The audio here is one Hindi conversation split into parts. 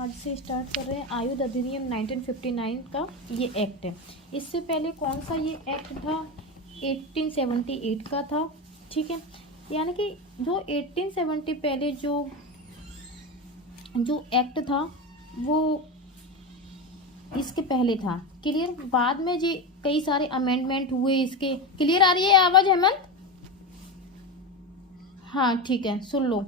आज से स्टार्ट कर रहे हैं आयुध अधिनियम 1959 का ये एक्ट है। इससे पहले कौन सा ये एक्ट था? 1878 का था। ठीक है, यानी कि जो 1870 पहले जो एक्ट था वो इसके पहले था। क्लियर? बाद में जी कई सारे अमेंडमेंट हुए इसके। क्लियर आ रही है आवाज हेमंत? हाँ ठीक है, सुन लो।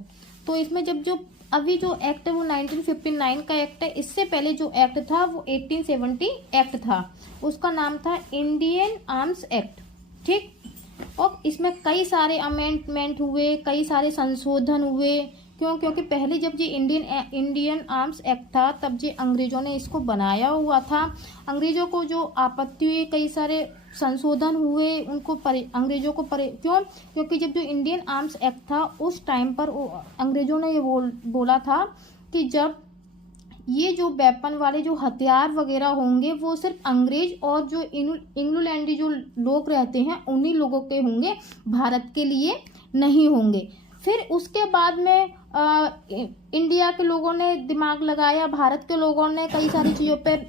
तो इसमें जब जो अभी जो एक्ट है वो 1959 का एक्ट है। इससे पहले जो एक्ट था वो 1870 एक्ट था। उसका नाम था इंडियन आर्म्स एक्ट। ठीक, और इसमें कई सारे अमेंडमेंट हुए, कई सारे संशोधन हुए। क्यों? क्योंकि पहले जब ये इंडियन आर्म्स एक्ट था तब ये अंग्रेजों ने इसको बनाया हुआ था। अंग्रेजों को जो आपत्ति हुई, कई सारे संशोधन हुए, उनको अंग्रेजों को क्यों? क्योंकि जब जो इंडियन आर्म्स एक्ट था उस टाइम पर अंग्रेजों ने ये बोला था कि जब ये जो वेपन वाले जो हथियार वगैरह होंगे वो सिर्फ अंग्रेज और जो इंग्लैंडी जो लोग रहते हैं उन्हीं लोगों के होंगे, भारत के लिए नहीं होंगे। फिर उसके बाद में इंडिया के लोगों ने दिमाग लगाया, भारत के लोगों ने कई सारी चीज़ों पर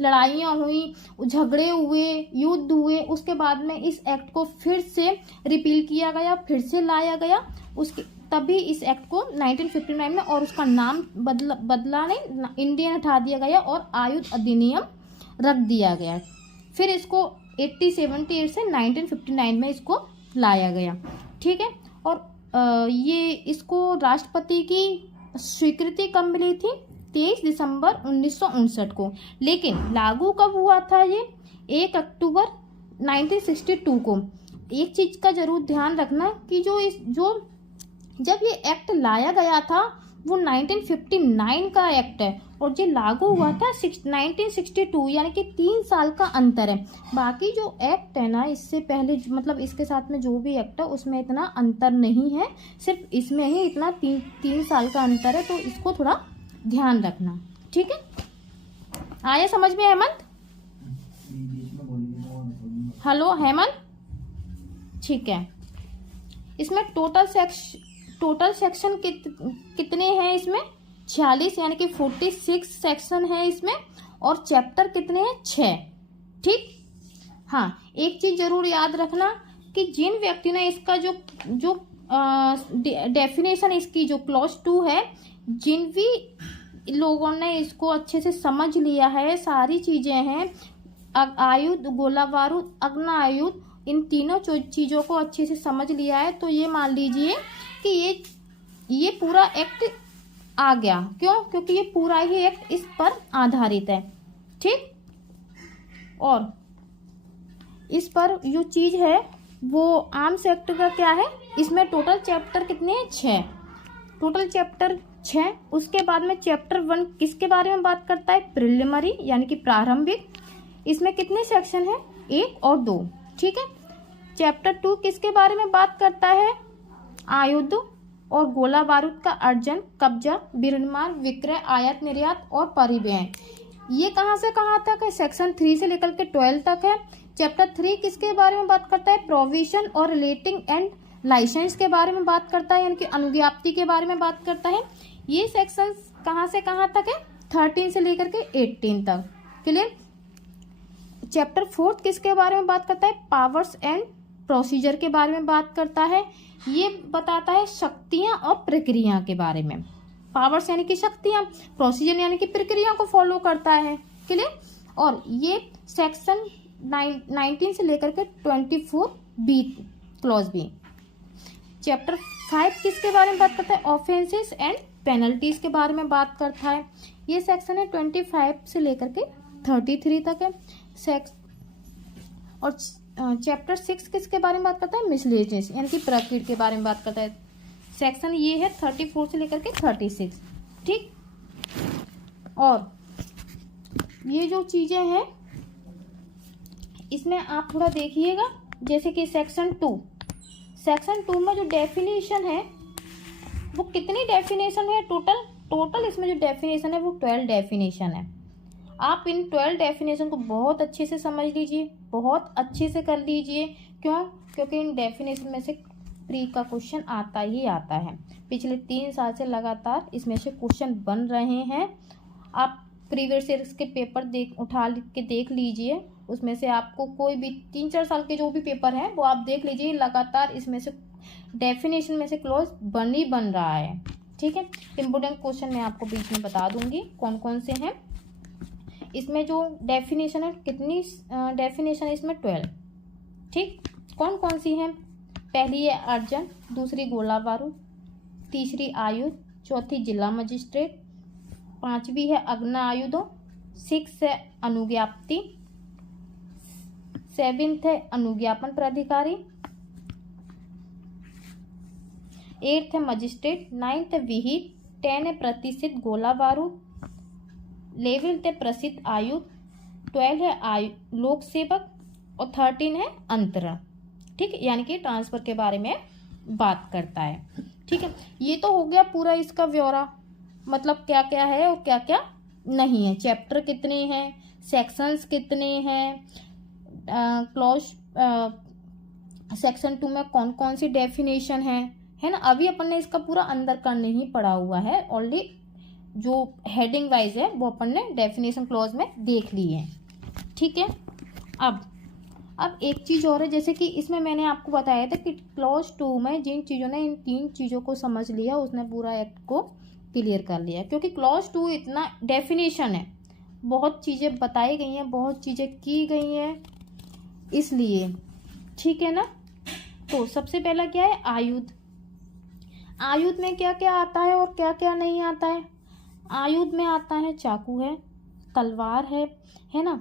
लड़ाइयाँ हुई, झगड़े हुए, युद्ध हुए। उसके बाद में इस एक्ट को फिर से रिपील किया गया, फिर से लाया गया। उसके तभी इस एक्ट को 1959 में, और उसका नाम बदला नहीं, इंडियन हटा दिया गया और आयुध अधिनियम रख दिया गया। फिर इसको 1878 से 1959 में इसको लाया गया। ठीक है, और ये इसको राष्ट्रपति की स्वीकृति कब मिली थी? 23 दिसंबर 1959 को। लेकिन लागू कब हुआ था ये? 1 अक्टूबर 1962 को। एक चीज का जरूर ध्यान रखना कि जब ये एक्ट लाया गया था वो 1959 का एक्ट है और ये लागू हुआ था 1962, यानी कि 3 साल का अंतर है। बाकी जो एक्ट है ना इससे पहले, मतलब इसके साथ में जो भी एक्ट है उसमें इतना अंतर नहीं है, सिर्फ इसमें ही इतना 3 साल का अंतर है। तो इसको थोड़ा ध्यान रखना। ठीक है, आया समझ में हेमंत? हेलो हेमंत, ठीक है। इसमें टोटल सेक्शन कितने हैं इसमें? 46, यानी कि 46 सेक्शन है इसमें। और चैप्टर कितने हैं? 6। ठीक, हाँ एक चीज जरूर याद रखना कि जिन व्यक्ति ने इसका जो डेफिनेशन, इसकी जो क्लॉज 2 है, जिन भी लोगों ने इसको अच्छे से समझ लिया है, सारी चीजें हैं, आयुध, गोला बारूद, अग्न आयुध, इन तीनों चीजों को अच्छे से समझ लिया है, तो ये मान लीजिए कि ये पूरा एक्ट आ गया। क्यों? क्योंकि ये पूरा ही एक्ट इस पर आधारित है। ठीक, और इस पर जो चीज है वो आर्म्स एक्ट का क्या है? इसमें टोटल चैप्टर कितने हैं? 6। Total chapter 6। उसके बाद में चैप्टर 1 किसके बारे में बात करता है? प्रिलिमिनरी, यानी कि प्रारंभिक। इसमें कितने सेक्शन है? 1 और 2। ठीक है। चैप्टर 2 किसके बारे में बात करता है? आयुध और गोला बारूद का अर्जन, कब्जा, विनिर्माण, विक्रय, आयात निर्यात और परिवहन। ये कहाँ से कहाँ तक है? सेक्शन 3 से लेकर के 12 तक है। चैप्टर 3 किसके बारे में बात करता है? प्रोविजन और रिलेटिंग एंड लाइसेंस के बारे में बात करता है, यानी कि अनुज्ञप्ति के बारे में बात करता है। ये सेक्शन कहाँ से कहाँ तक है? 13 से लेकर के 18 तक। क्लियर? चैप्टर 4 किसके बारे में बात करता है? पावर्स एंड प्रोसीजर के बारे में बात करता है। ये बताता है शक्तियां और प्रक्रिया के बारे में। पावर्स यानी कि शक्तियां, प्रोसीजर यानी कि प्रक्रिया को फॉलो करता है। क्लियर? और ये सेक्शन 19 से लेकर के 24 बी, क्लॉज बी। चैप्टर 5 किसके बारे में बात करता है? ऑफेंसेस एंड पेनल्टीज के बारे में बात करता है। ये सेक्शन है 25 से लेकर के 33 तक है। और चैप्टर 6 किसके बारे में बात करता है? मिसलेनियस, यानी कि प्रकृति के बारे में बात करता है। सेक्शन ये है 34 से लेकर के 36। ठीक, और ये जो चीजें हैं इसमें आप थोड़ा देखिएगा, जैसे कि सेक्शन 2 में जो डेफिनेशन है वो कितनी डेफिनेशन है? टोटल इसमें जो डेफिनेशन है वो 12 डेफिनेशन है। आप इन 12 डेफिनेशन को बहुत अच्छे से समझ लीजिए, बहुत अच्छे से कर लीजिए। क्यों? क्योंकि इन डेफिनेशन में से प्री का क्वेश्चन आता ही आता है। पिछले 3 साल से लगातार इसमें से क्वेश्चन बन रहे हैं आप प्रीवियस ईयर्स के पेपर उठा के देख लीजिए, उसमें से आपको कोई भी 3-4 साल के जो भी पेपर हैं वो आप देख लीजिए, लगातार इसमें से डेफिनेशन में से क्लॉज बन रहा है। ठीक है, इम्पोर्टेंट क्वेश्चन मैं आपको बीच में बता दूंगी कौन कौन से हैं। इसमें जो डेफिनेशन है, कितनी डेफिनेशन है इसमें? 12। ठीक, कौन कौन सी हैं? पहली है अर्जन, दूसरी गोला बारूद, तीसरी आयुध, चौथी जिला मजिस्ट्रेट, 5वीं है अग्न आयुधों, 6 है अनुज्ञाप्ति, 7th है अनुज्ञापन प्राधिकारी, 8th है मजिस्ट्रेट, 9th है विहित, 10 है प्रतिष्ठित गोला बारूद, 11th है प्रसिद्ध आयुध, 12 है लोक सेवक और 13 है अंतरण। ठीक है, यानी कि ट्रांसफर के बारे में बात करता है। ठीक है, ये तो हो गया पूरा इसका ब्यौरा, मतलब क्या क्या है और क्या क्या नहीं है, चैप्टर कितने हैं, सेक्शंस कितने हैं, क्लॉज सेक्शन 2 में कौन कौन सी डेफिनेशन है ना। अभी अपन ने इसका पूरा अंदर का नहीं पढ़ा हुआ है, ऑलरेडी जो हेडिंग वाइज है वो अपन ने डेफिनेशन क्लॉज में देख ली है। ठीक है, अब एक चीज़ और है, जैसे कि इसमें मैंने आपको बताया था कि क्लॉज 2 में जिन चीज़ों ने इन 3 चीज़ों को समझ लिया उसने पूरा एक्ट को क्लियर कर लिया, क्योंकि क्लॉज 2 इतना डेफिनेशन है, बहुत चीज़ें बताई गई हैं, बहुत चीज़ें की गई हैं, इसलिए। ठीक है ना। तो सबसे पहला क्या है? आयुध। आयुध में क्या क्या आता है और क्या क्या नहीं आता है? आयुध में आता है चाकू है, तलवार है ना।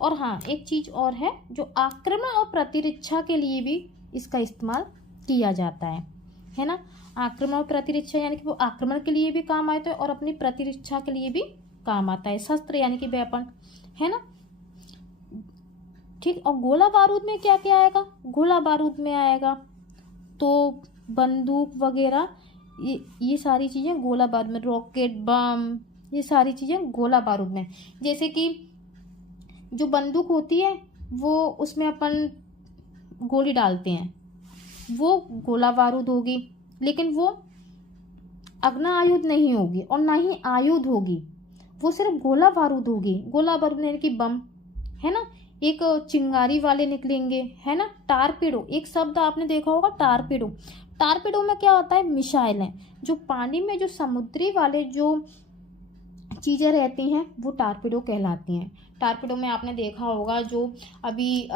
और हाँ, एक चीज़ और है, जो आक्रमण और प्रतिरक्षा के लिए भी इसका इस्तेमाल किया जाता है ना। आक्रमण और प्रतिरक्षा यानी कि वो आक्रमण के लिए भी काम आता है और अपनी प्रतिरक्षा के लिए भी काम आता है, शस्त्र यानी कि वेपन, है ना। ठीक, और गोला बारूद में क्या क्या आएगा? गोला बारूद में आएगा तो बंदूक वगैरह, ये सारी चीज़ें गोला बारूद में, रॉकेट, बम, ये सारी चीज़ें गोला बारूद में। जैसे कि जो बंदूक होती है वो उसमें अपन गोली डालते हैं, वो गोला बारूद होगी, लेकिन वो अग्न आयुध नहीं होगी और ना ही आयुध होगी, वो सिर्फ गोला बारूद होगी। गोला बारूद यानी कि बम, है ना। एक चिंगारी वाले निकलेंगे, है ना। टारपीडो, एक शब्द आपने देखा होगा, टारपीडो। टारपीडो में क्या होता है? मिसाइल है, जो पानी में जो समुद्री वाले जो चीज़ें रहती हैं वो टारपीडो कहलाती हैं। टारपीडो में आपने देखा होगा जो अभी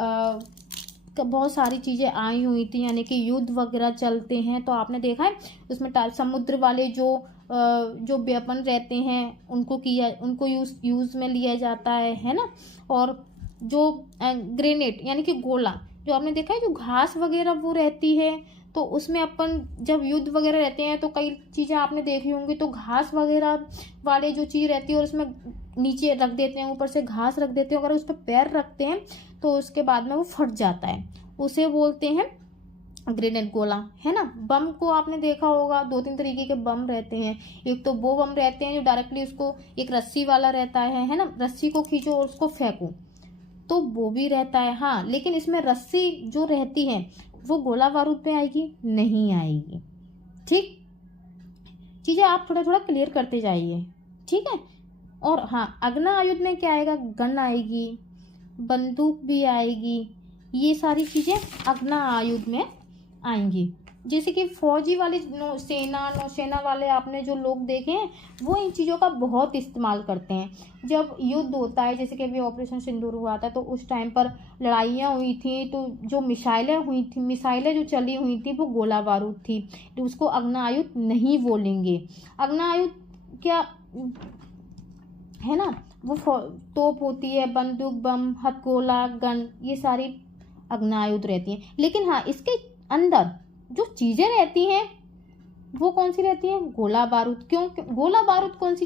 बहुत सारी चीज़ें आई हुई थी, यानी कि युद्ध वगैरह चलते हैं तो आपने देखा है उसमें समुद्र वाले जो वेपन रहते हैं उनको यूज़ में लिया जाता है ना। और जो ग्रेनेड यानी कि गोला, जो आपने देखा है जो घास वगैरह वो रहती है, तो उसमें अपन जब युद्ध वगैरह रहते हैं तो कई चीज़ें आपने देखी होंगी, तो घास वगैरह वाले जो चीज़ रहती है और उसमें नीचे रख देते हैं, ऊपर से घास रख देते हैं, अगर उस पर पैर रखते हैं तो उसके बाद में वो फट जाता है, उसे बोलते हैं ग्रेनेड, गोला, है ना। बम को आपने देखा होगा, 2-3 तरीके के बम रहते हैं। एक तो वो बम रहते हैं जो डायरेक्टली उसको, एक रस्सी वाला रहता है ना, रस्सी को खींचो और उसको फेंको, तो वो भी रहता है। हाँ, लेकिन इसमें रस्सी जो रहती है वो गोला बारूद पे आएगी? नहीं आएगी। ठीक, चीज़ें आप थोड़ा थोड़ा क्लियर करते जाइए, ठीक है। और हाँ, अग्न आयुध में क्या आएगा? गन आएगी, बंदूक भी आएगी, ये सारी चीज़ें अग्न आयुध में आएंगी। जैसे कि फौजी वाले नौसेना वाले आपने जो लोग देखे हैं वो इन चीज़ों का बहुत इस्तेमाल करते हैं। जब युद्ध होता है, जैसे कि अभी ऑपरेशन सिंदूर हुआ था, तो उस टाइम पर लड़ाइयाँ हुई थी, तो जो मिसाइलें जो चली हुई थी वो गोला बारूद थी, तो उसको अग्न आयुध नहीं बोलेंगे। अग्न आयुध क्या है ना, वो तोप होती है, बंदूक, बम, हथगोला, गन, ये सारी अग्न आयुध रहती हैं। लेकिन हाँ, इसके अंदर जो चीज़ें रहती हैं वो कौन सी रहती हैं? गोला बारूद। क्यों? गोला बारूद कौन सी